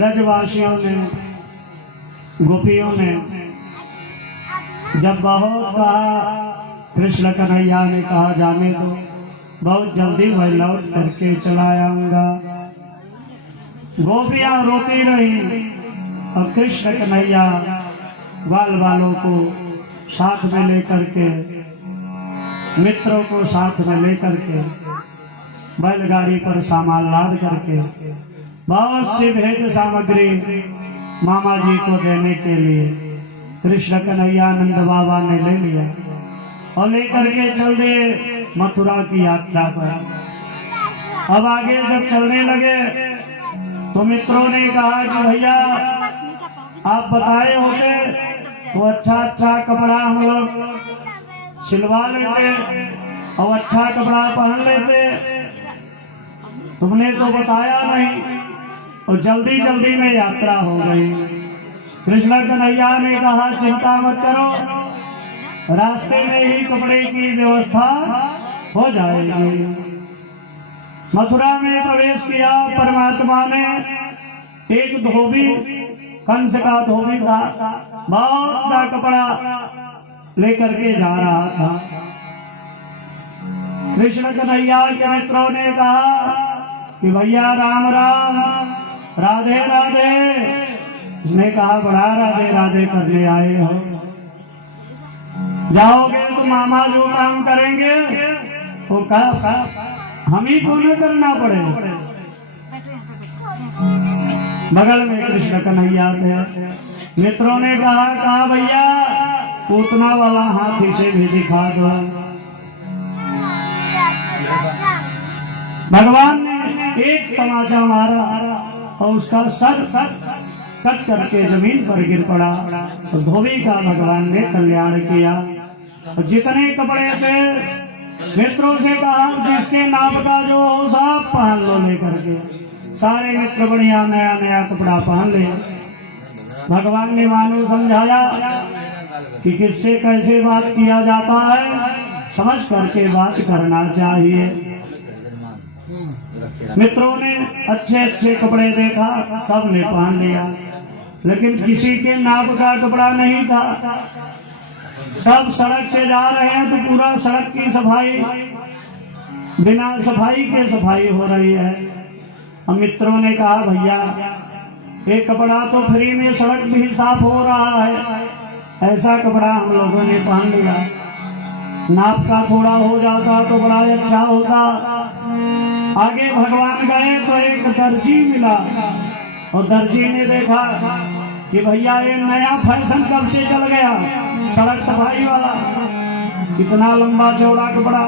ब्रजवासियों ने, गोपियों ने जब बहुत कहा, कृष्ण कन्हैया ने कहा जाने दो, बहुत जल्दी मैं लौट करके चला आऊंगा। गोपियां रोती रही और कृष्ण कन्हैया बाल बालों को साथ में लेकर के, मित्रों को साथ में लेकर के बैलगाड़ी पर सामान लाद करके बहुत सी भेंट सामग्री मामा जी को देने के लिए कृष्ण कन्हैया नंद बाबा ने ले लिया और लेकर के चल दिए मथुरा की यात्रा पर। अब आगे जब चलने लगे तो मित्रों ने कहा कि भैया आप बताए होते तो अच्छा कपड़ा हम लोग सिलवा लेते और अच्छा कपड़ा पहन लेते, तुमने तो बताया नहीं और जल्दी जल्दी में यात्रा हो गई। कृष्ण कन्हैया ने कहा चिंता मत करो, रास्ते में ही कपड़े की व्यवस्था हो जाएगी। मथुरा में प्रवेश किया। परमात्मा ने एक धोबी, कंस का धोबी था, बहुत सा कपड़ा लेकर के जा रहा था। कृष्ण कन्हैया के मित्रों ने कहा कि भैया राम राम, राधे राधे। उसने कहा बड़ा राधे राधे करने आए हो, जाओगे तो मामा जो काम करेंगे वो कहा हम ही को न करना पड़े। बगल में कृष्ण कन्हैया थे। मित्रों ने कहा भैया पूतना वाला हाथी से भी दिखा दो। भगवान ने एक तमाचा मारा और उसका सर कट करके जमीन पर गिर पड़ा। तो धोबी का भगवान ने कल्याण किया। और जितने कपड़े थे मित्रों से कहा जिसके नाप का जो हो सब पहन लो लेकर के। सारे मित्र बढ़िया नया नया कपड़ा पहन ले। भगवान ने मानो समझाया कि किससे कैसे बात किया जाता है, समझ करके बात करना चाहिए। मित्रों ने अच्छे अच्छे कपड़े देखा, सब ने पहन लिया, लेकिन किसी के नाप का कपड़ा नहीं था। सब सड़क से जा रहे हैं तो पूरा सड़क की सफाई, बिना सफाई के सफाई हो रही है। और मित्रों ने कहा भैया एक कपड़ा तो फ्री में सड़क भी साफ हो रहा है, ऐसा कपड़ा हम लोगों ने पहन लिया। नाप का थोड़ा हो जाता तो बड़ा अच्छा होता। आगे भगवान गए तो एक दर्जी मिला और दर्जी ने देखा कि भैया ये नया फैशन कब से चल गया, सड़क सफाई वाला, इतना लंबा चौड़ा कपड़ा।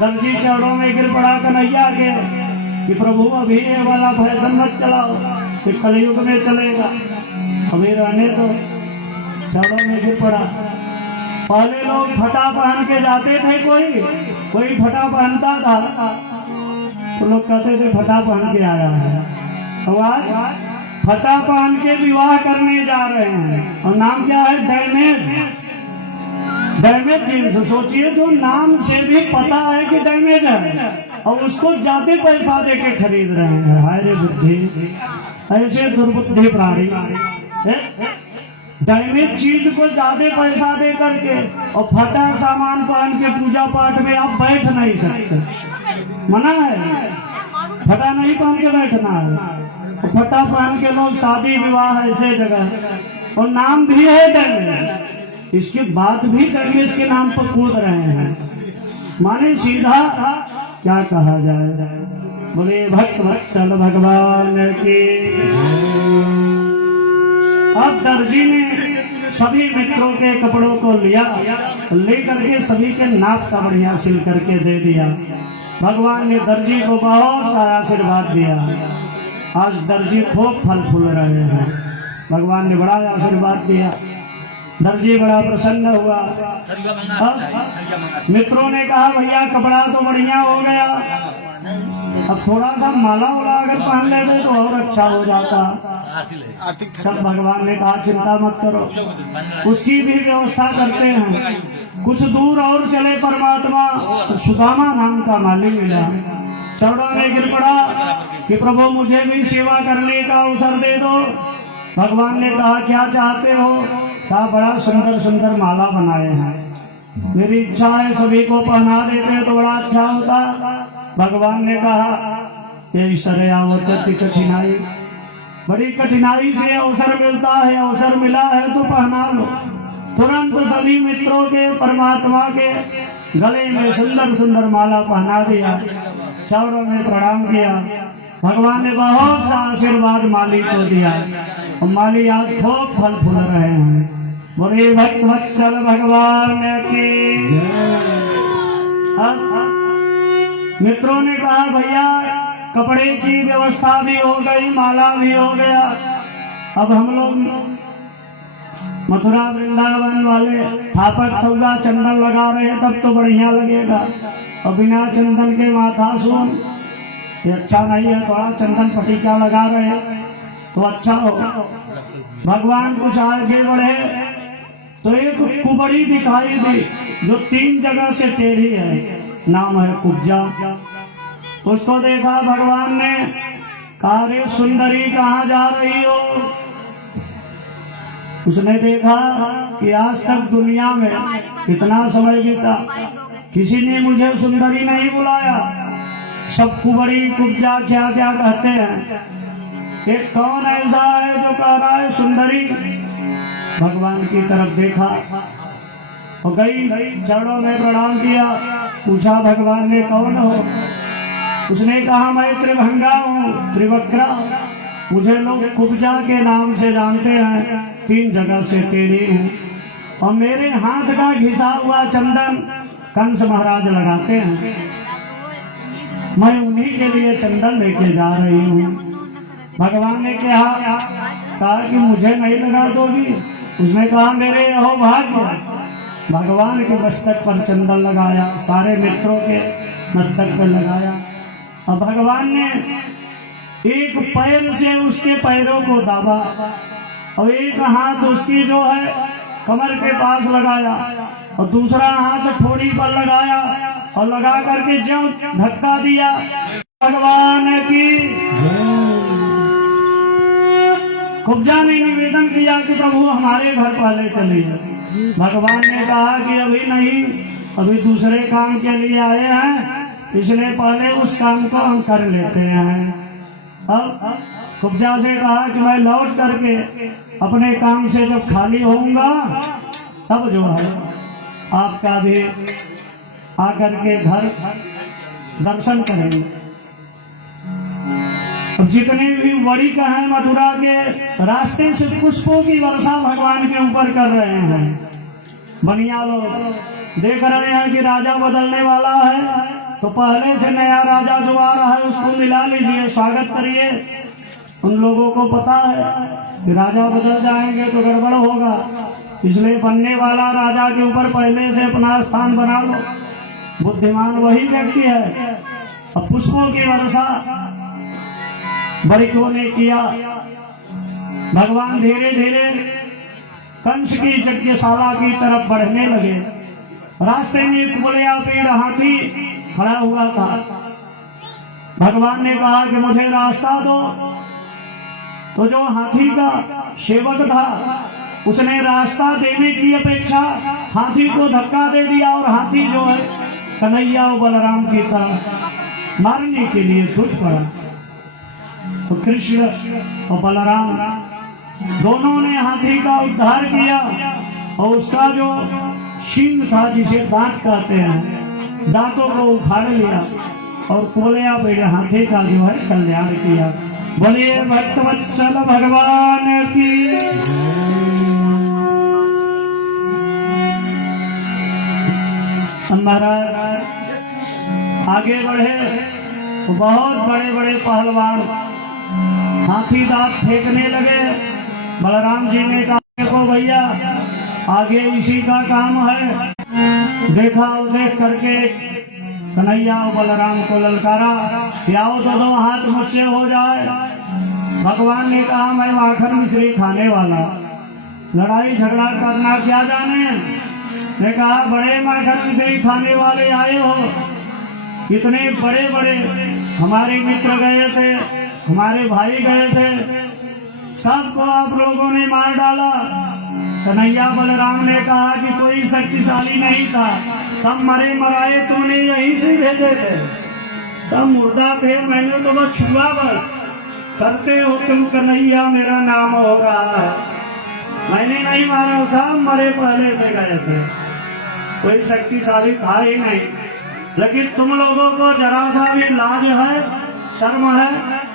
दर्जी चौड़ों में गिर पड़ा कन्हैया के कि प्रभु अभी ये वाला फैशन मत चलाओ, कि कलयुग में चलेगा, अभी रहने दो। चौड़ों में गिर पड़ा। पहले लोग फटा पहन के जाते थे, कोई फटा पहनता था तो लोग कहते थे फटा पहन के आया है। तो आज फटा पहन के विवाह करने जा रहे हैं और नाम क्या है, डैमेज जींस। सोचिए जो नाम से भी पता है कि डैमेज है और उसको ज्यादा पैसा दे के खरीद रहे हैं। हाय रे बुद्धि, ऐसे दुर्बुद्धि प्राणी। डैमेज चीज को ज्यादा पैसा दे करके और फटा सामान पहन के पूजा पाठ में आप बैठ नहीं सकते, मना है। फटा नहीं पहन के बैठना है। फटा पहन के लोग शादी विवाह ऐसे जगह, और नाम भी है डैमेज, इसके बाद भी डैमेज के नाम पर कूद रहे हैं। माने सीधा क्या कहा जाए। बोले भक्त वत्सल भगवान की। अब दर्जी ने सभी मित्रों के कपड़ों को लिया, लेकर के सभी के नाप का बढ़िया सिल करके दे दिया। भगवान ने दर्जी को बहुत सारा आशीर्वाद दिया। आज दर्जी खूब फल फूल रहे हैं। भगवान ने बड़ा आशीर्वाद दिया, दर्जी बड़ा प्रसन्न हुआ। मित्रों ने कहा भैया कपड़ा तो बढ़िया हो गया, अब थोड़ा सा माला वाला अगर पहन लेते तो और अच्छा हो जाता। तब भगवान ने कहा चिंता मत करो, उसकी भी व्यवस्था करते हैं। कुछ दूर और चले परमात्मा, तो सुदामा नाम का माली मिला। चरणों में गिर पड़ा कि प्रभु मुझे भी सेवा करने का अवसर दे दो। भगवान ने कहा क्या चाहते हो? कहा बड़ा सुंदर सुंदर माला बनाए हैं, मेरी इच्छा है सभी को पहना देते तो बड़ा अच्छा होता। भगवान ने कहा ये ईश्वर आवत की कठिनाई, बड़ी कठिनाई से अवसर मिलता है, अवसर मिला है तो पहना लो। तुरंत सभी मित्रों के परमात्मा के गले में सुंदर सुंदर माला पहना दिया, चरणों में प्रणाम किया। भगवान ने बहुत सा आशीर्वाद माली को दिया और माली आज खूब फल फूल रहे हैं। बोले भक्त वत्सल भगवान की। मित्रों ने कहा भैया कपड़े की व्यवस्था भी हो गई, माला भी हो गया, अब हम लोग मथुरा वृंदावन वाले थापक थौगा चंदन लगा रहे हैं, तब तो बढ़िया लगेगा। और बिना चंदन के माथा सून ये अच्छा नहीं है, थोड़ा चंदन पटिका लगा रहे हैं तो अच्छा हो। भगवान कुछ आगे बढ़े तो एक कुबड़ी दिखाई दी जो 3 जगह से टेढ़ी है, नाम है कुब्जा। उसको देखा भगवान ने, कहा रे सुंदरी कहाँ जा रही हो? उसने देखा कि आज तक दुनिया में इतना समय बीता, किसी ने मुझे सुंदरी नहीं बुलाया, सब कुबड़ी कुब्जा क्या क्या कहते हैं, एक कौन ऐसा है जो कह रहा है सुंदरी? भगवान की तरफ देखा और गई, चरणों में प्रणाम किया। पूछा भगवान ने कौन हो? उसने कहा मैं त्रिभंगा हूँ, त्रिवक्रा, मुझे लोग कुब्जा के नाम से जानते हैं, 3 जगह से टेढ़ी हूँ और मेरे हाथ का घिसा हुआ चंदन कंस महाराज लगाते हैं, मैं उन्हीं के लिए चंदन लेके जा रही हूँ। भगवान ने कहा कि मुझे नहीं लगा दोगी? उसने कहा मेरे अहो भाग्य। भगवान के मस्तक पर चंदन लगाया, सारे मित्रों के मस्तक पर लगाया और भगवान ने एक पैर से उसके पैरों को दाबा और एक हाथ उसकी जो है कमर के पास लगाया और दूसरा हाथ ठोड़ी पर लगाया और लगा करके जो धक्का दिया। भगवान की कुब्जा ने निवेदन किया कि प्रभु हमारे घर पहले चलिए। भगवान ने कहा कि अभी नहीं, अभी दूसरे काम के लिए आए हैं, इसलिए पहले उस काम को हम कर लेते हैं। अब कुब्जा से कहा कि मैं लौट करके अपने काम से जब खाली होऊंगा तब जो है आपका भी आकर के घर दर्शन करेंगे। जितने भी वड़ी का है मथुरा के रास्ते से पुष्पों की वर्षा भगवान के ऊपर कर रहे हैं। बनिया लोग देख रहे हैं कि राजा बदलने वाला है, तो पहले से नया राजा जो आ रहा है उसको मिला लीजिए, स्वागत करिए। उन लोगों को पता है कि राजा बदल जाएंगे तो गड़बड़ होगा, इसलिए बनने वाला राजा के ऊपर पहले से अपना स्थान बना लो। बुद्धिमान वही व्यक्ति है। अब पुष्पों की वर्षा बड़िकों ने किया। भगवान धीरे धीरे कंस की यज्ञशाला की तरफ बढ़ने लगे। रास्ते में एक कुबलिया पेड़ हाथी खड़ा हुआ था। भगवान ने कहा कि मुझे रास्ता दो, तो जो हाथी का सेवक था उसने रास्ता देने की अपेक्षा हाथी को धक्का दे दिया और हाथी जो है कन्हैया और बलराम की तरफ मारने के लिए छूट पड़ा। तो कृष्ण और बलराम दोनों ने हाथी का उद्धार किया और उसका जो सींग था, जिसे दांत कहते हैं, दांतों को उखाड़ लिया और कुबलिया पेड़ हाथी का जो है कल्याण किया। बोलिए भक्तवत्सल भगवान की। महाराज आगे बढ़े तो बहुत बड़े बड़े पहलवान हाथी दांत फेंकने लगे। बलराम जी ने कहा देखो भैया आगे इसी का काम है। देखा और देख करके कन्हैया और बलराम को ललकारा कि आओ तो दो हाथ मुझसे हो जाए। भगवान ने कहा मैं माखन मिश्री खाने वाला, लड़ाई झगड़ा करना क्या जाने। ने कहा बड़े माखन मिश्री खाने वाले आए हो, इतने बड़े बड़े हमारे मित्र गए थे, हमारे भाई गए थे, सबको आप लोगों ने मार डाला। कन्हैया बलराम ने कहा कि कोई शक्तिशाली नहीं था, सब मरे मराए तूने यहीं से भेजे थे, सब मुर्दा थे, मैंने तो बस छुआ, बस करते हो तुम कन्हैया मेरा नाम हो रहा है, मैंने नहीं मारा, सब मरे पहले से गए थे, कोई शक्तिशाली था ही नहीं। लेकिन तुम लोगों को जरा सा भी लाज है, शर्म है,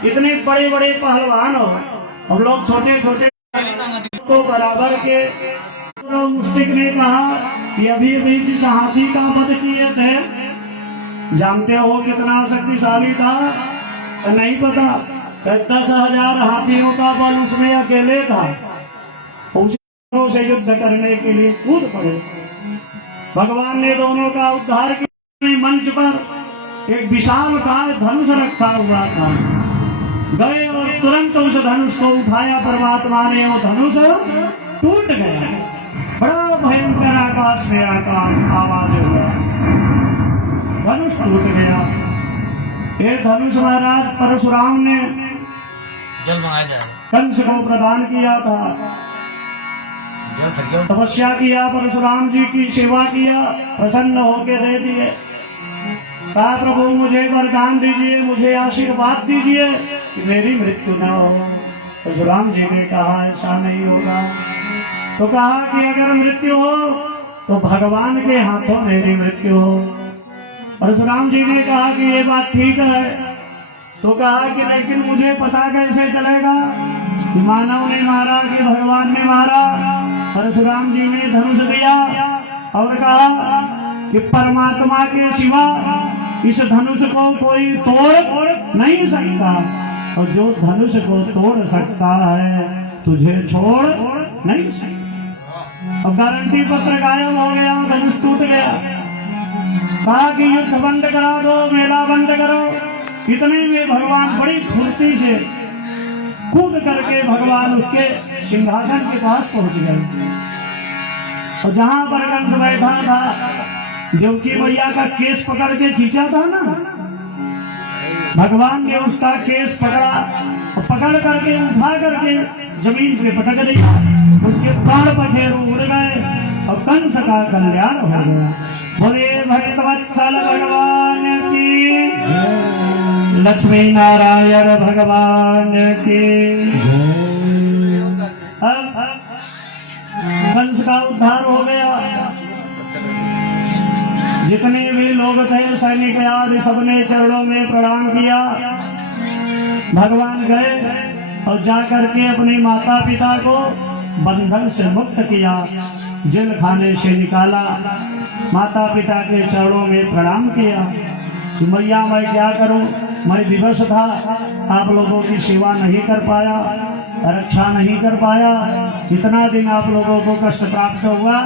इतने बड़े बड़े पहलवान हो, हम लोग छोटे छोटे तो बराबर के। तो मुश्तिक ने कहा कि अभी अभी जिस हाथी का वध किए थे, जानते हो कितना शक्तिशाली था? तो नहीं पता, 10,000 हाथियों का बल उसमें अकेले था, उसी से युद्ध करने के लिए कूद पड़े। भगवान ने दोनों का उद्धार किया। मंच पर एक विशाल काल धनुष रखा हुआ था, गए और तुरंत उस धनुष को उठाया परमात्मा ने, वो धनुष टूट गया, बड़ा भयंकर आकाश में आवाज हुआ, धनुष टूट गया। ये धनुष महाराज परशुराम ने कंस को प्रदान किया था, तपस्या किया, परशुराम जी की सेवा किया, प्रसन्न होके दे दिए। कहा प्रभु मुझे वरदान दीजिए, मुझे आशीर्वाद दीजिए कि मेरी मृत्यु न हो। परशुराम जी ने कहा ऐसा नहीं होगा। तो कहा कि अगर मृत्यु हो तो भगवान के हाथों मेरी मृत्यु हो। परशुराम जी ने कहा कि ये बात ठीक है। तो कहा कि लेकिन मुझे पता कैसे चलेगा कि मानव ने मारा कि भगवान ने मारा? परशुराम जी ने धनुष दिया और कहा कि परमात्मा के सिवा इस धनुष को कोई तोड़ नहीं सकता, और जो धनुष को तोड़ सकता है तुझे छोड़ नहीं सकता। अब गारंटी पत्र गायब हो गया, धनुष टूट गया। कहा कि युद्ध बंद करा दो, मेला बंद करो। इतने में भगवान बड़ी फुर्ती से कूद करके भगवान उसके सिंहासन के पास पहुंच गए, और जहां पर कंस बैठा था, देवकी मैया का केस पकड़ के खींचा था ना, भगवान ने उसका केस पकड़ा और पकड़ करके उठा करके जमीन पे पटक दिया, उसके प्राण पखेरु उड़ गए और कंस का कल्याण हो गया। बोले भक्तवत्सल भगवान की, लक्ष्मी नारायण भगवान की। अब कंस का उद्धार हो गया। जितने भी लोग थे सैनिक आदि सबने चरणों में प्रणाम किया। भगवान गए और जाकर के अपने माता पिता को बंधन से मुक्त किया, जेल खाने से निकाला, माता पिता के चरणों में प्रणाम किया कि मैया मैं क्या करूं, मैं विवश था, आप लोगों की सेवा नहीं कर पाया, रक्षा नहीं कर पाया, इतना दिन आप लोगों को कष्ट प्राप्त हुआ।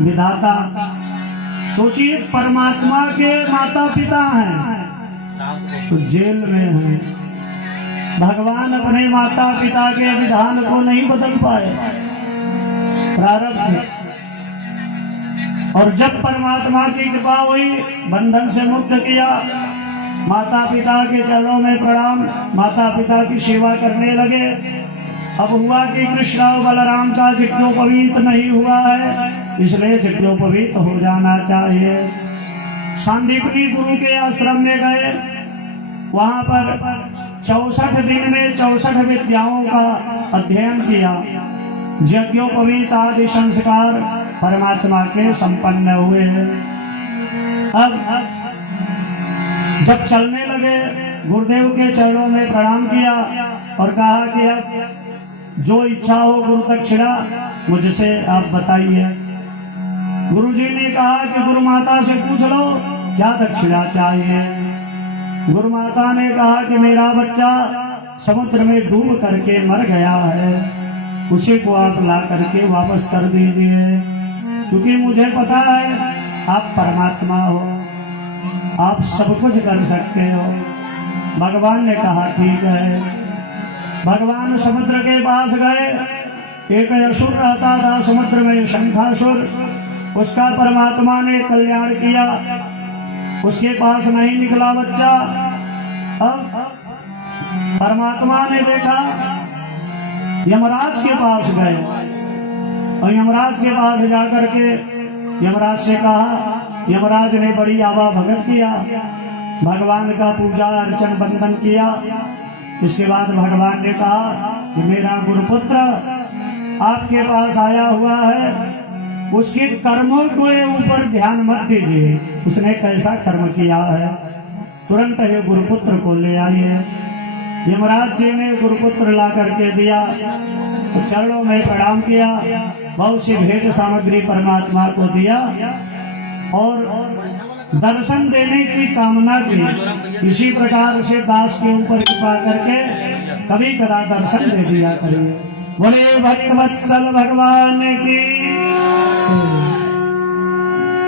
विधाता सोचिए, परमात्मा के माता पिता हैं तो जेल में हैं, भगवान अपने माता पिता के विधान को नहीं बदल पाए, प्रारब्ध। और जब परमात्मा की कृपा हुई, बंधन से मुक्त किया, माता पिता के चरणों में प्रणाम, माता पिता की सेवा करने लगे। अब हुआ कि कृष्ण और बलराम का यज्ञोपवीत नहीं हुआ है, इसलिए यज्ञोपवीत हो जाना चाहिए। सांदीपनी गुरु के आश्रम में गए, वहां पर 64 दिन में 64 विद्याओं का अध्ययन किया। यज्ञोपवीत आदि संस्कार परमात्मा के संपन्न हुए हैं। अब जब चलने लगे, गुरुदेव के चरणों में प्रणाम किया और कहा कि अब जो इच्छा हो गुरु दक्षिणा मुझसे आप बताइए। गुरुजी ने कहा कि गुरु माता से पूछ लो क्या दक्षिणा चाहिए। गुरु माता ने कहा कि मेरा बच्चा समुद्र में डूब करके मर गया है, उसी को आप ला करके वापस कर दीजिए, क्योंकि मुझे पता है आप परमात्मा हो, आप सब कुछ कर सकते हो। भगवान ने कहा ठीक है। भगवान समुद्र के पास गए। एक असुर रहता था समुद्र में, शंखासुर, उसका परमात्मा ने कल्याण किया। उसके पास नहीं निकला बच्चा, अब परमात्मा ने देखा, यमराज के पास गए और यमराज के पास जाकर के यमराज से कहा। यमराज ने बड़ी आवा भगत किया, भगवान का पूजा अर्चन बंदन किया। इसके बाद भगवान ने कहा कि मेरा गुरुपुत्र आपके पास आया हुआ है, उसके कर्मों के ऊपर ध्यान मत दीजिए, उसने कैसा कर्म किया है। तुरंत ही गुरुपुत्र को ले आइए। यमराज जी ने गुरुपुत्र ला करके दिया, तो चरणों में प्रणाम किया, बहुत सी भेंट सामग्री परमात्मा को दिया और दर्शन देने की कामना की। इसी प्रकार से दास के ऊपर कृपा करके कभी कदा दर्शन दे दिया करिए। बोले भक्तवत्सल भगवान की।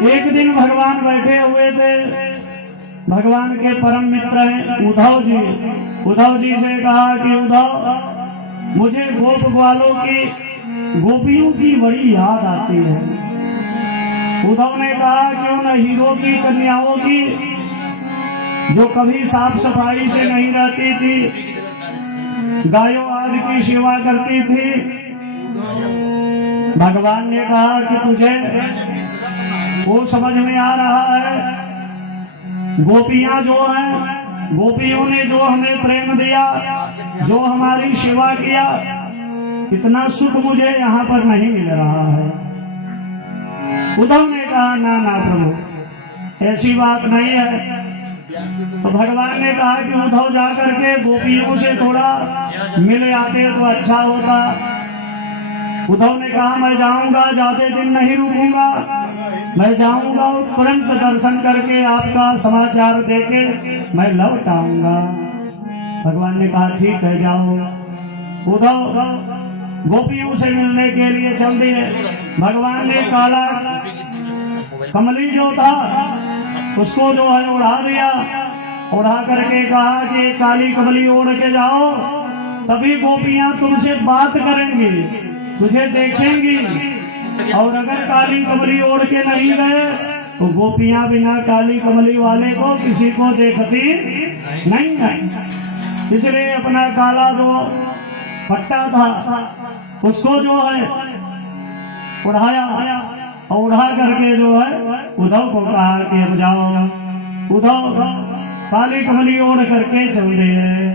एक दिन भगवान बैठे हुए थे, भगवान के परम मित्र हैं उद्धव जी। उद्धव जी से कहा कि उद्धव, मुझे गोप ग्वालों की, गोपियों की बड़ी याद आती है। उद्धव ने कहा क्यों न हीरो की कन्याओं की, जो कभी साफ सफाई से नहीं रहती थी, गायों आदि की सेवा करती थी। भगवान ने कहा कि तुझे वो समझ में आ रहा है, गोपियां जो हैं, गोपियों ने जो हमें प्रेम दिया, जो हमारी सेवा किया, इतना सुख मुझे यहाँ पर नहीं मिल रहा है। उद्धव ने कहा ना ना प्रभु, ऐसी बात नहीं है। तो भगवान ने कहा कि उद्धव जाकर के गोपियों से थोड़ा मिल आते तो अच्छा होता। उद्धव ने कहा मैं जाऊंगा, ज्यादा दिन नहीं रुकूंगा, मैं जाऊंगा, तुरंत दर्शन करके आपका समाचार देके मैं लौट आऊंगा। भगवान ने कहा ठीक है जाओ। उद्धव गोपियों से मिलने के लिए चल दिए। भगवान ने काला कमली जो था उसको जो है उड़ा दिया, उड़ा करके कहा कि काली कमली ओढ़ के जाओ, तभी गोपियां तुमसे बात करेंगी, तुझे देखेंगी। और अगर काली कमली ओढ़ के नहीं गए तो गोपियां बिना काली कमली वाले को किसी को देखती नहीं है। इसलिए अपना काला जो पट्टा था उसको जो है उड़ाया और उड़ा करके जो है उद्धव को कहा कि अब जाओ। उद्धव काली कमली ओढ़ करके चल दिए।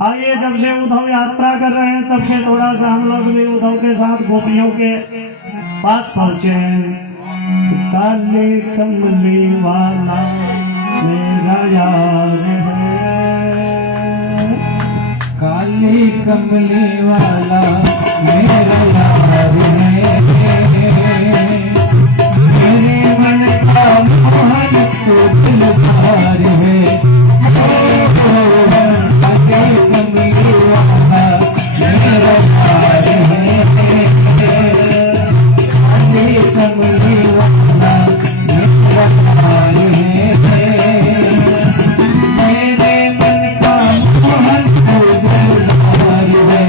आइए, जब से उद्धव यात्रा कर रहे हैं तब से थोड़ा सा हम लोग भी उद्धव के साथ गोपियों के पास पहुंचे। काली कमली वाला मेरा यार है, काली कमली वाला मेरा यार है, मेरे मन का मोहन तो दिलदार है। काली कमली वाला मेरा यार है, काली कमली वाला मेरा यार है, मेरे मन का मोहन तो दिलदार है।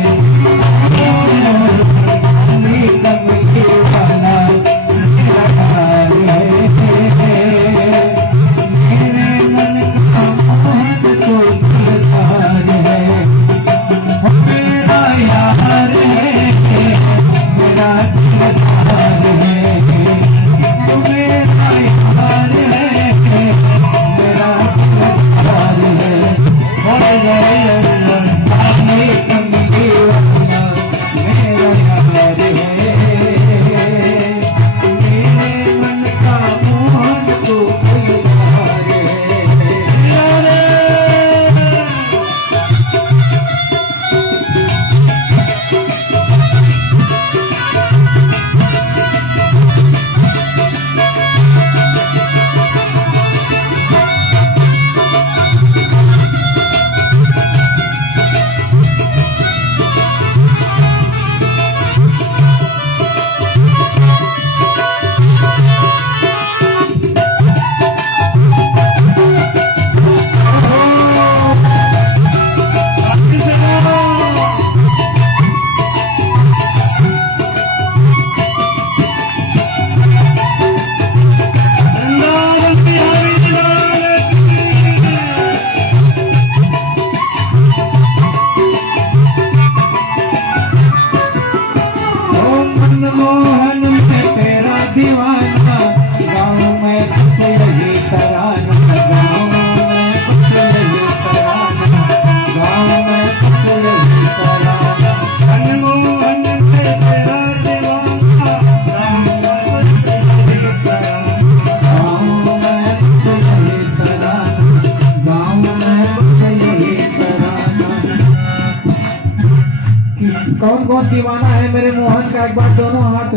कौन कौन दीवाना है मेरे मोहन का, एक बार दोनों हाथ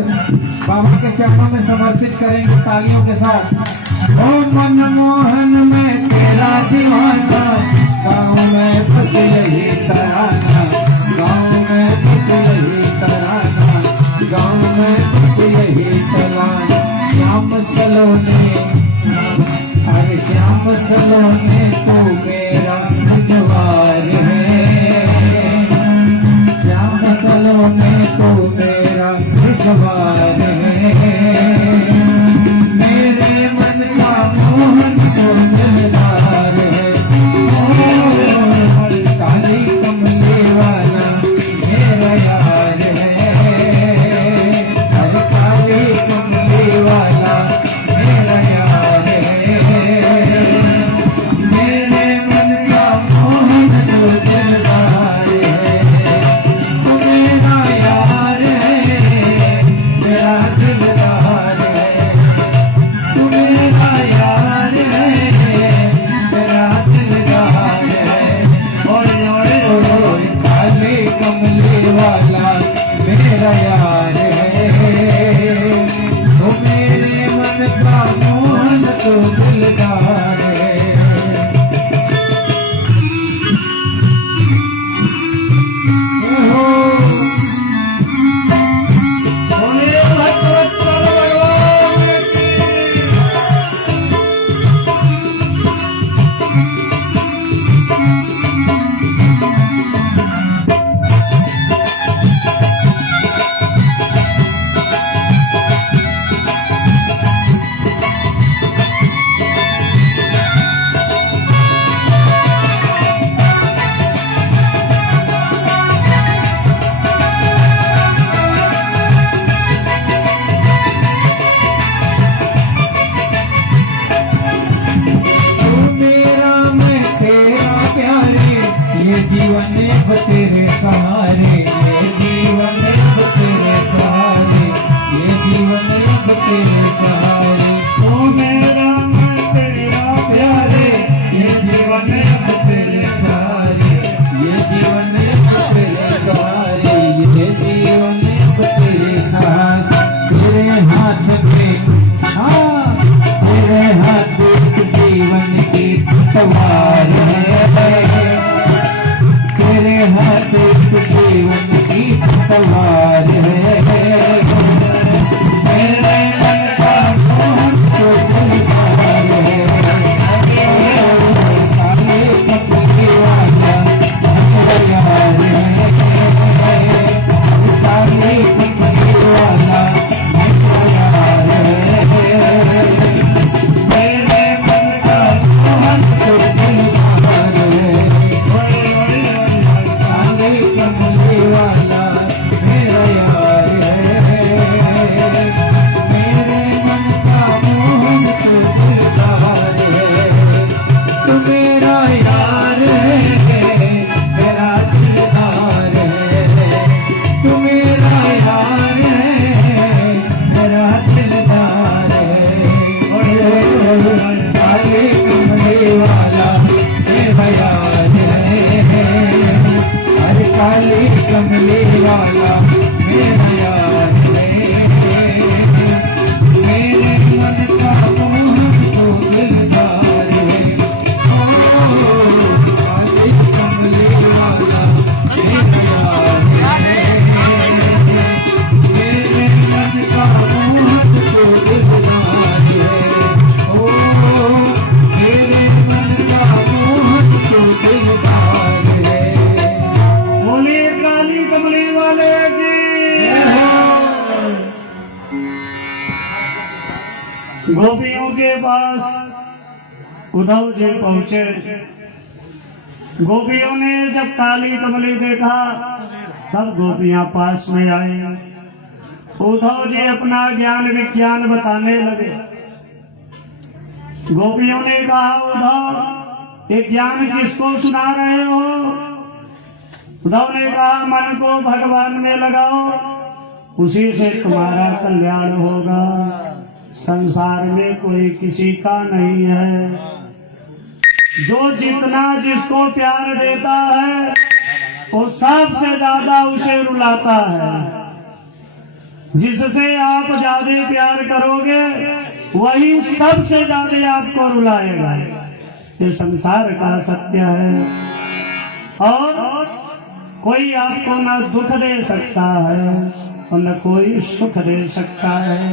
बाबा के चरणों में समर्पित करेंगे तालियों के साथ। ओ मनमोहन में तेरा दीवाना, गाँव में बस यही तराना, गाँव में बस यही तराना, गाँव में बस यही तराना। श्याम सलोने, अरे श्याम सलोने तू मेरा जवार है, श्याम सलोने तू मेरा जवार है। मेरे मन का मोहन तो दिलदार है, ओ काली कमली वाला मेरा यार है, अरे काली कमली वाला मेरा यार है। मेरे मन का मोहन तो दिलदार है, तू मेरा यार है, मेरा दिलदार है, तू मेरा यार है, मेरा दिलदार है। ओए ओए ओए काली कमली वाला मेरा यार है, तू मेरे मन का मोहन तो दिलदार है। बोले भगवत भगवान की। तू मेरा मैं तेरा प्यारे, ये जीवन अब तेरे सहारे, ये जीवन अब तेरे सहारे, ये जीवन अब तेरे सहारे। ओ मेरा मैं तेरा प्यारे, ये जीवन अब तेरे सहारे, ये जीवन अब तेरे सहारे, ये जीवन अब तेरे सहारे। तेरे हाथ में, हाँ तेरे हाथ में इस जीवन की पतवार है, तेरे हाथ इस जीवन की पतवार है। मेरे मन का मोहन तो दिलदार है, काले कपड़े वाला मेरा यार है, काले कपड़े वाला मेरा यार है। मेरे मन का मोहन तो दिलदार है, काले कमले वाला मेरा यार है। मेरे मन का मोहन तो दिलदार है, तू मेरा यार है, मेरा दिलदार है, तू मेरा यार है, मेरा दिलदार है। काले कमले वाला मेरा यार है, अरे काले कमले वाला मेरा यार है। मेरे मन का मोहन तो दिलदार है, ओ काले कमले वाला मेरा यार है। मेरे मन का मोहन तो दिलदार है, ओ मेरे मन का मोहन तो दिलदार है। बोलिए काली कमली वाले की। गोपियों के पास उद्धव जी पहुंचे। गोपियों ने जब काली कमली देखा तब गोपियां पास में आई। उद्धव जी अपना ज्ञान विज्ञान बताने लगे। गोपियों ने कहा, उद्धव ये ज्ञान किसको सुना रहे हो? उद्धव ने कहा, मन को भगवान में लगाओ, उसी से तुम्हारा कल्याण होगा। संसार में कोई किसी का नहीं है। जो जितना जिसको प्यार देता है वो सबसे ज्यादा उसे रुलाता है। जिससे आप ज्यादा प्यार करोगे वही सबसे ज्यादा आपको रुलाएगा। ये संसार का सत्य है। और कोई आपको न दुख दे सकता है और न कोई सुख दे सकता है।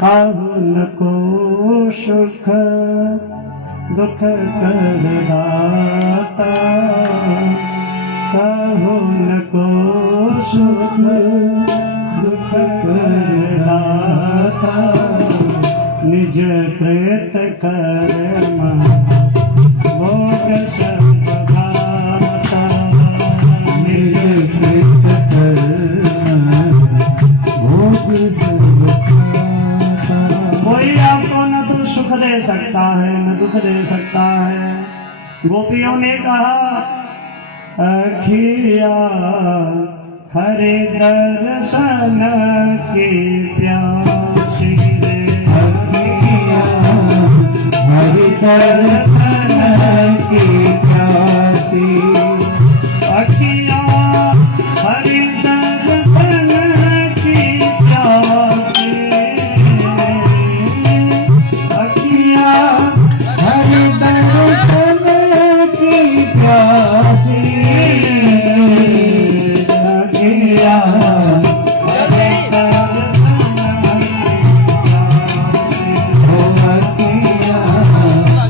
काहू न को सुख दुख कर दाता, काहू न को सुख दुख कर दाता, निज कृत कर्म भोग सब भाता, निज कृत कर्म भोग सब भाता। कोई आपको न तो सुख दे सकता है न दुख दे सकता है। गोपियों ने कहा अखिया हरि दर्शन की प्यासी रे, अखिया हरि दर्शन की प्यासी, अखिया हरि दर्शन की प्यासी, अखिया हरि दर्शन की प्यासी, अखिया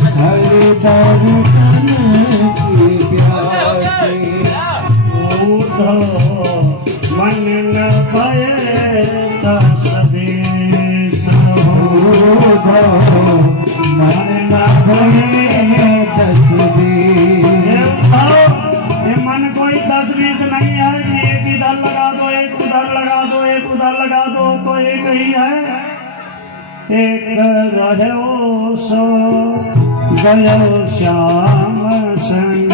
हरि दर्शन की प्यासी, मन न भये दस देश, मन न भये दस देश। ये मन कोई 10-20 नहीं है कि एक इधर लगा दो एक उधर लगा दो एक उधर लगा दो तो एक ही है। एक रहो सो गयो श्याम संग,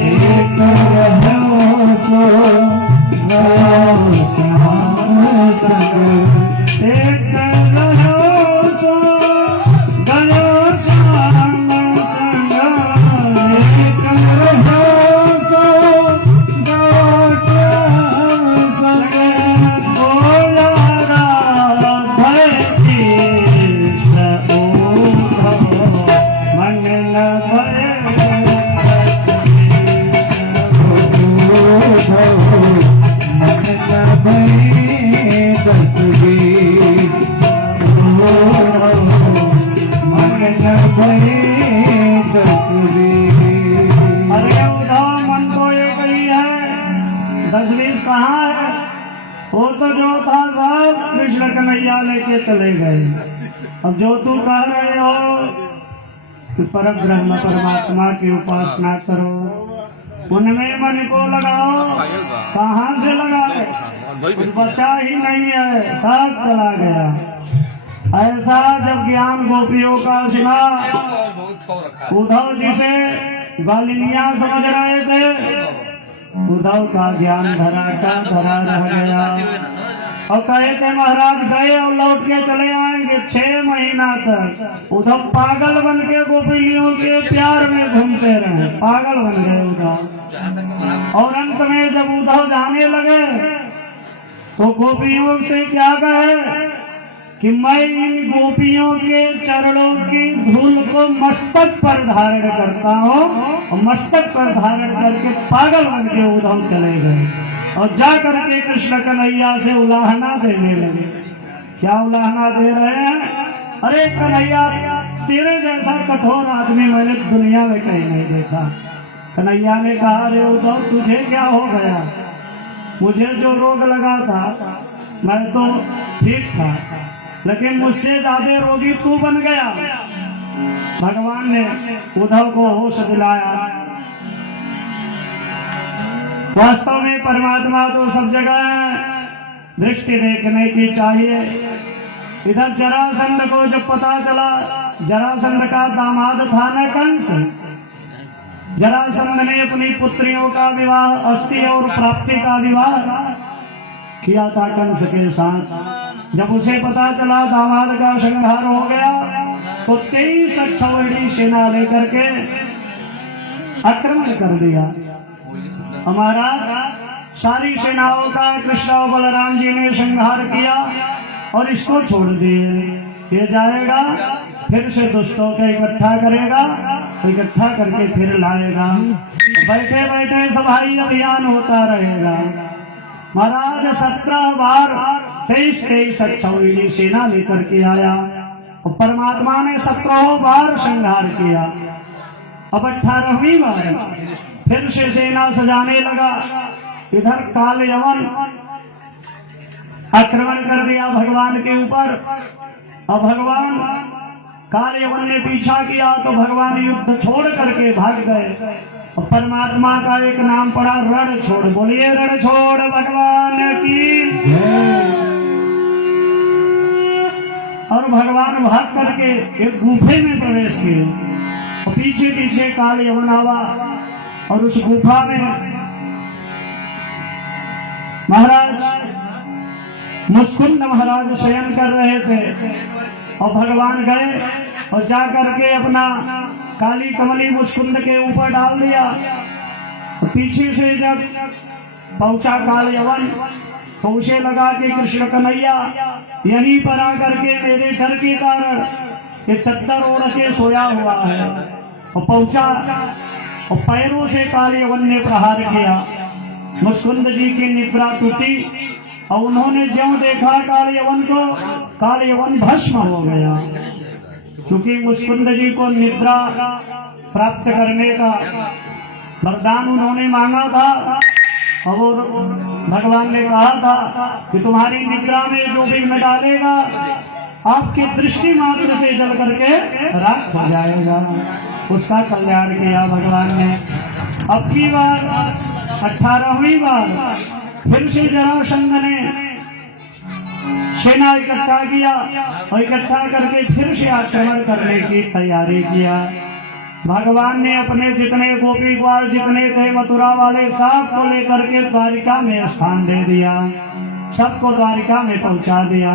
एक रहो सो गयो श्याम संग, एक रहो सो गयो श्याम संग, एक रहो सो गयो श्याम संग, बोला राधे कृष्ण उद्धव, मन न भये दस देश, मन न भये दस देश, मन न भये दस देश। अरे उद्धव मन तो एक ही है, 10-20 कहाँ है? वो तो जो था सब कृष्ण कन्हैया लेके चले गए। अब जो तू कह रहे हो कि परम ब्रह्म परमात्मा की उपासना करो, उनमें मन को लगाओ, कहाँ से लगाए? कुछ बचा ही नहीं है, सब चला गया। ऐसा जब ज्ञान गोपियों का सुना, उद्धव जी से गालियां समझ रहे थे, उद्धव का ज्ञान धरा का धरा रह गया। और कहे थे महाराज गए और लौट के चले आएंगे 6 महीना तक। उद्धव पागल बन के गोपियों के प्यार में घूमते रहे, पागल बन गए उद्धव। और अंत में जब उद्धव जाने लगे तो गोपियों से क्या कहे कि मैं इन गोपियों के चरणों की धूल को मस्तक पर धारण करता हूँ, और मस्तक पर धारण करके पागल बन के उद्धव चले गए और जा करके कृष्ण कन्हैया से उलाहना देने लगे। क्या उलाहना दे रहे हैं? अरे कन्हैया तेरे जैसा कठोर आदमी मैंने दुनिया में कहीं नहीं देखा। कन्हैया ने कहा अरे उद्धव तुझे क्या हो गया? मुझे जो रोग लगा था मैं तो ठीक था, लेकिन मुझसे ज्यादा रोगी तू बन गया। भगवान ने उद्धव को होश दिलाया। वास्तव में परमात्मा तो सब जगह है, दृष्टि देखने की चाहिए। इधर जरासंध को जब पता चला, जरासंध का दामाद था न कंस, जरासंध ने अपनी पुत्रियों का विवाह अस्ति और प्राप्ति का विवाह किया था कंस के साथ। जब उसे पता चला दामाद का संहार हो गया तो 23 अक्षौहिणी सेना लेकर के आक्रमण कर दिया। हमारा सारी सेनाओं का कृष्ण और बलराम जी ने संहार किया और इसको छोड़ दिए। ये जाएगा फिर से दुष्टों को इकट्ठा करेगा, इकट्ठा करके फिर लाएगा। बैठे बैठे सभाई अभियान होता रहेगा। महाराज 17 बार 23 अच्छी सेना लेकर के आया और परमात्मा ने 17 बार संहार किया। अब 18वीं बार फिर से सेना सजाने लगा। इधर काल यवन आक्रमण कर दिया भगवान के ऊपर। अब भगवान काल यवन ने पीछा किया तो भगवान युद्ध छोड़ करके भाग गए। और परमात्मा का एक नाम पड़ा रण छोड़। बोलिए रण छोड़ भगवान की। और भगवान भाग करके एक गुफे में प्रवेश किए और पीछे पीछे काल यवन आवा और उस गुफा में महाराज मुस्कुंद महाराज शयन कर रहे थे। और भगवान गए और जा करके अपना काली कमली मुस्कुंद के ऊपर डाल दिया। और पीछे से जब पहुंचा काल यवन तो उसे लगा कि कृष्ण कन्हैया यहीं पर आकर के मेरे डर के कारण ये चद्दर ओढ़ के सोया हुआ है। और पहुंचा और पैरों से काल यवन ने प्रहार किया। मुस्कुंद जी की निद्रा टूटी और उन्होंने ज्यों देखा काल यवन को, काल यवन भस्म हो गया। क्योंकि मुस्कुंद जी को निद्रा प्राप्त करने का वरदान उन्होंने मांगा था और भगवान ने कहा था कि तुम्हारी निद्रा में जो विघ्न डालेगा आपकी दृष्टि मात्र से जल करके राख हो जाएगा। उसका कल्याण किया भगवान ने। अब की बार 18वीं बार फिर से जरासंध ने सेना इकट्ठा किया और इकट्ठा करके फिर से आक्रमण करने की तैयारी किया। भगवान ने अपने जितने गोपी ग्वाल जितने थे मथुरा वाले सबको लेकर के द्वारिका में स्थान दे दिया, सबको द्वारिका में पहुंचा दिया।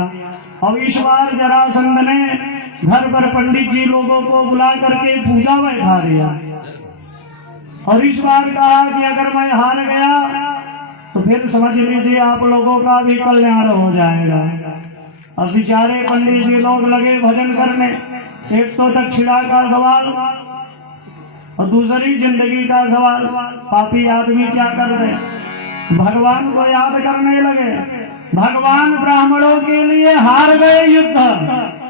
और इस बार जरासंध ने घर पर पंडित जी लोगों को बुला करके पूजा बैठा दिया। और इस बार कहा कि अगर मैं हार गया तो फिर समझ लीजिए आप लोगों का भी कल्याण हो जाएगा। अब बेचारे पंडित जी लोग लगे भजन करने। एक तो दक्षिणा का सवाल और दूसरी जिंदगी का सवाल। पापी आदमी क्या कर दे, भगवान को याद करने लगे। भगवान ब्राह्मणों के लिए हार गए युद्ध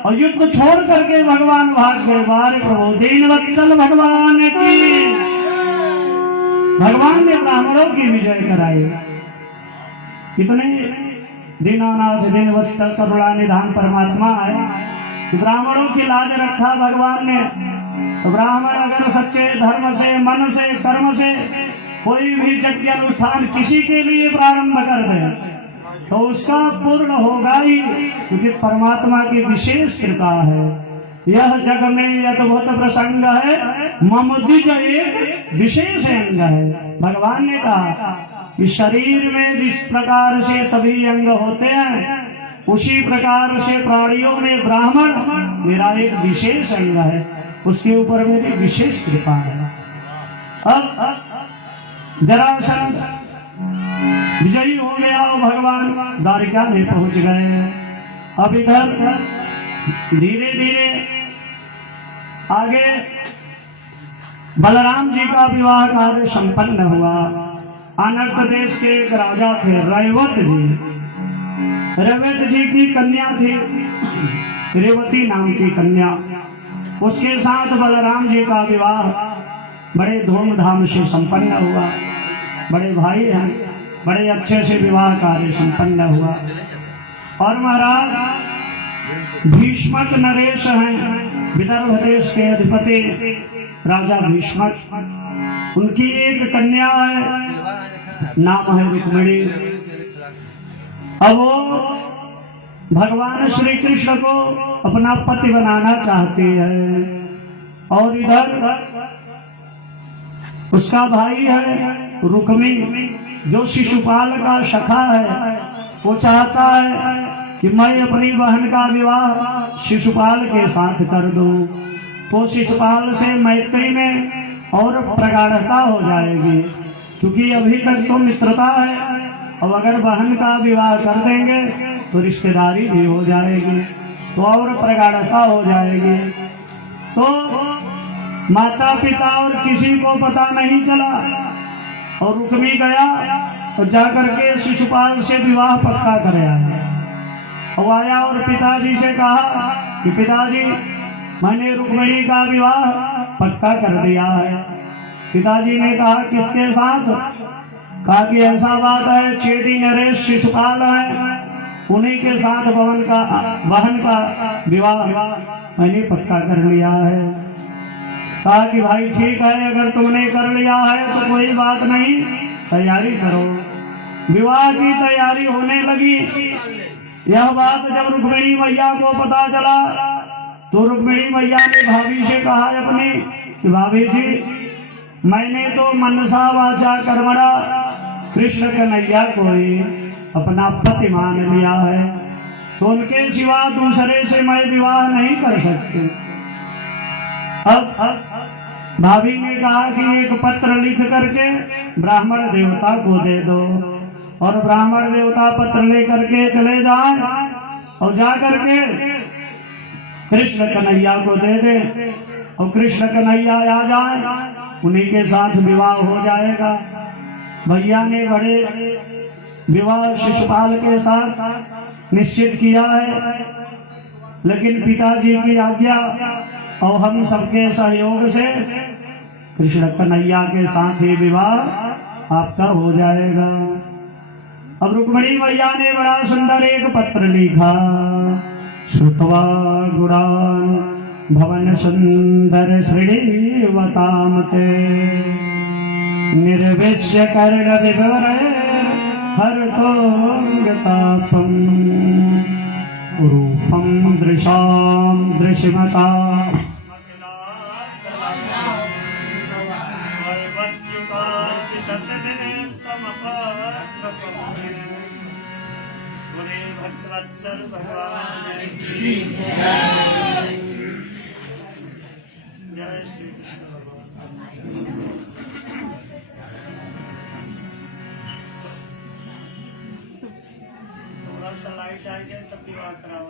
और युद्ध छोड़ करके भगवान भाग गए। बार प्रभु दीन वत्सल भगवान की। भगवान ने ब्राह्मणों की विजय कराई। इतने दीनानाथ दिन वत्सल करुणा निधान परमात्मा है। ब्राह्मणों की लाज रखा भगवान ने। तो ब्राह्मण अगर सच्चे धर्म से, मन से, कर्म से कोई भी यज्ञ अनुष्ठान किसी के लिए प्रारंभ कर दे तो उसका पूर्ण होगा ही, क्योंकि परमात्मा की विशेष कृपा है। यह जग में अद्भुत प्रसंग है, मम द्विज एक विशेष अंग है। भगवान ने कहा कि शरीर में जिस प्रकार से सभी अंग होते हैं उसी प्रकार से प्राणियों में ब्राह्मण मेरा एक विशेष अंग है, उसके ऊपर मेरी विशेष कृपा है। अब जरासंध विजयी हो गया और भगवान द्वारिका में पहुंच गए। अब इधर धीरे धीरे आगे बलराम जी का विवाह कार्य संपन्न हुआ। अनर्थ देश के एक राजा थे रैवत जी। रैवत जी की कन्या थी रेवती नाम की कन्या। उसके साथ बलराम जी का विवाह बड़े धूमधाम से संपन्न हुआ। बड़े भाई हैं, बड़े अच्छे से विवाह कार्य संपन्न हुआ। और महाराज भीष्मक नरेश हैं, विदर्भ देश के अधिपति राजा भीष्मक। उनकी एक कन्या है, नाम है रुक्मिणी। अब वो भगवान श्री कृष्ण को अपना पति बनाना चाहती है। और इधर उसका भाई है रुक्मी, जो शिशुपाल का सखा है। वो चाहता है कि मैं अपनी बहन का विवाह शिशुपाल के साथ कर दूं, तो शिशुपाल से मैत्री में और प्रगाढ़ता हो जाएगी। क्योंकि अभी तक तो मित्रता है, और अगर बहन का विवाह कर देंगे तो रिश्तेदारी भी हो जाएगी, तो और प्रगाढ़ता हो जाएगी। तो माता पिता और किसी को पता नहीं चला, और रुक्मी गया और जाकर के शिशुपाल से विवाह पक्का कर आया। और आया और पिताजी से कहा कि पिताजी, मैंने रुक्मिणी का विवाह पक्का कर दिया है। पिताजी ने कहा किसके साथ? कहा कि ऐसा बात है, चेटी नरेश शिशुपाल है, उन्हीं के साथ बहन का विवाह मैंने पक्का कर लिया है। कहा कि भाई ठीक है, अगर तुमने कर लिया है तो कोई बात नहीं, तैयारी करो। विवाह की तैयारी होने लगी। यह बात जब रुक्मिणी मैया को पता चला तो रुक्मिणी मैया ने भाभी से कहा अपनी कि भाभी जी, मैंने तो मनसा वाचा कर्मणा कृष्ण कन्हैया को ही अपना पति मान लिया है, तो उनके सिवा दूसरे से मैं विवाह नहीं कर सकती। अब भाभी ने कहा कि एक पत्र लिख करके ब्राह्मण देवता को दे दो, और ब्राह्मण देवता पत्र लेकर के चले जाएं और जा करके कृष्ण कन्हैया को दे दे, और कृष्ण कन्हैया आ जाए, उन्हीं के साथ विवाह हो जाएगा। भैया ने बड़े विवाह शिशुपाल के साथ निश्चित किया है, लेकिन पिताजी की आज्ञा और हम सबके सहयोग से कृष्ण कन्हैया के साथ ही विवाह आपका हो जाएगा। अब रुक्मिणी मैया ने बड़ा सुंदर एक पत्र लिखा। श्रुत्वा गुणान् भवन सुंदर श्रीवतामते निर्विश्य कर्ण विवर हरतोंगतापम रूपम दृशाम दृश्यमता भगवत्सल भगवान की जय श्री कृष्ण। थोड़ा सा लाइट आ जाए तब विवाह कराओ।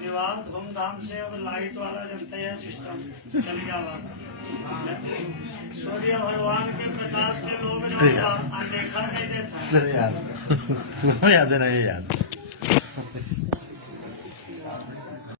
विवाह धूमधाम से, अब लाइट वाला जनता है सिस्टम चल जावा। सूर्य भगवान के प्रकाश के लोग जो अनदेखा नहीं देता। याद है ना, ये याद